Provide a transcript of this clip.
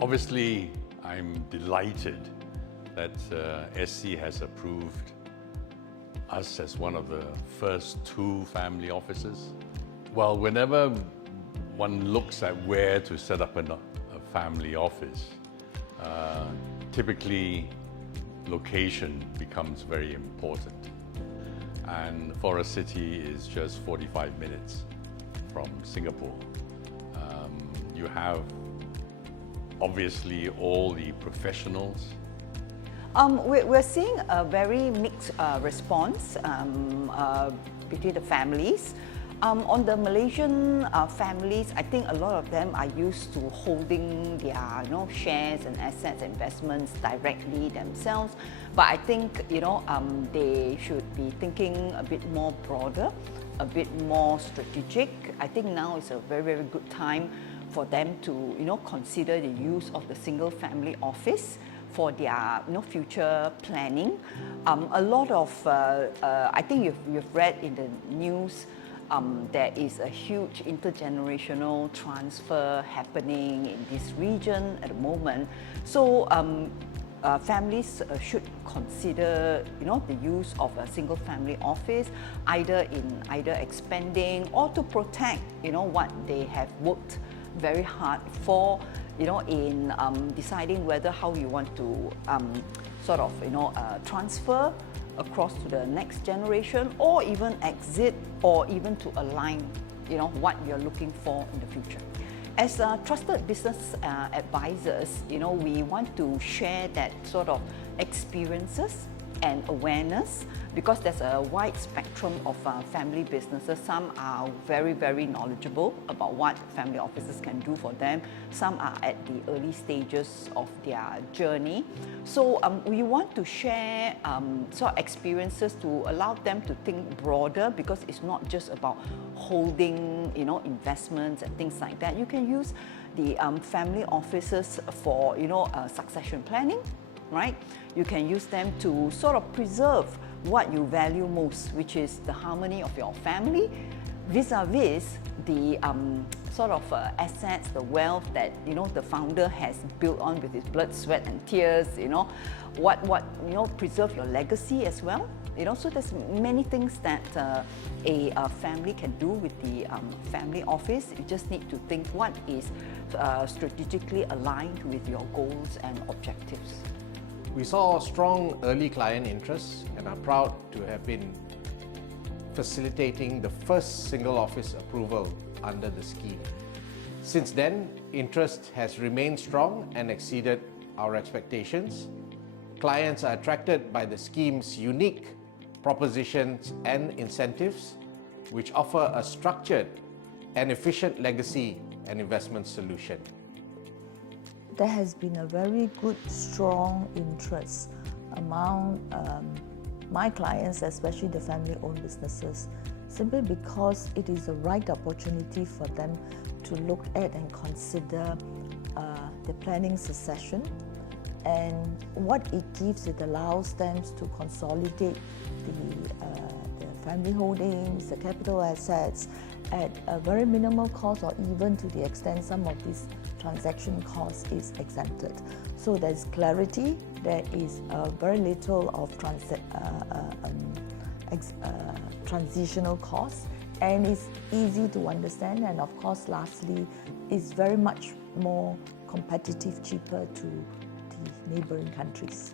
Obviously, I'm delighted that SC has approved us as one of the first 2 family offices. Well, whenever one looks at where to set up a family office, typically location becomes very important. And for a city is just 45 minutes from Singapore. You have obviously all the professionals. We're seeing a very mixed response between the families. On the Malaysian families, I think a lot of them are used to holding their shares and assets, investments directly themselves. But I think they should be thinking a bit more broader, a bit more strategic. I think now is a very, very good time for them to consider the use of the single family office for their future planning. A lot of I think you've read in the news. There is a huge intergenerational transfer happening in this region at the moment. So families should consider the use of a single family office, either expanding or to protect what they have worked very hard for, in deciding whether how you want to transfer across to the next generation, or even exit, or even to align what you're looking for in the future. As trusted business advisors, we want to share that sort of experiences and awareness, because there's a wide spectrum of family businesses. Some are very, very knowledgeable about what family offices can do for them. Some are at the early stages of their journey. So we want to share sort of experiences to allow them to think broader, because it's not just about holding investments and things like that. You can use the family offices for succession planning, right? You can use them to sort of preserve what you value most, which is the harmony of your family, vis-a-vis the sort of assets, the wealth that the founder has built on with his blood, sweat, and tears. What preserve your legacy as well. So there's many things that a family can do with the family office. You just need to think what is strategically aligned with your goals and objectives. We saw strong early client interest and are proud to have been facilitating the first single office approval under the scheme. Since then, interest has remained strong and exceeded our expectations. Clients are attracted by the scheme's unique propositions and incentives, which offer a structured and efficient legacy and investment solution. There has been a very good, strong interest among my clients, especially the family-owned businesses, simply because it is the right opportunity for them to look at and consider the planning succession. And what it gives, it allows them to consolidate the family holdings, the capital assets, at a very minimal cost, or even to the extent some of these transaction cost is exempted. So there's clarity, there is very little of transitional costs, and it's easy to understand, and of course lastly, it's very much more competitive, cheaper to the neighboring countries.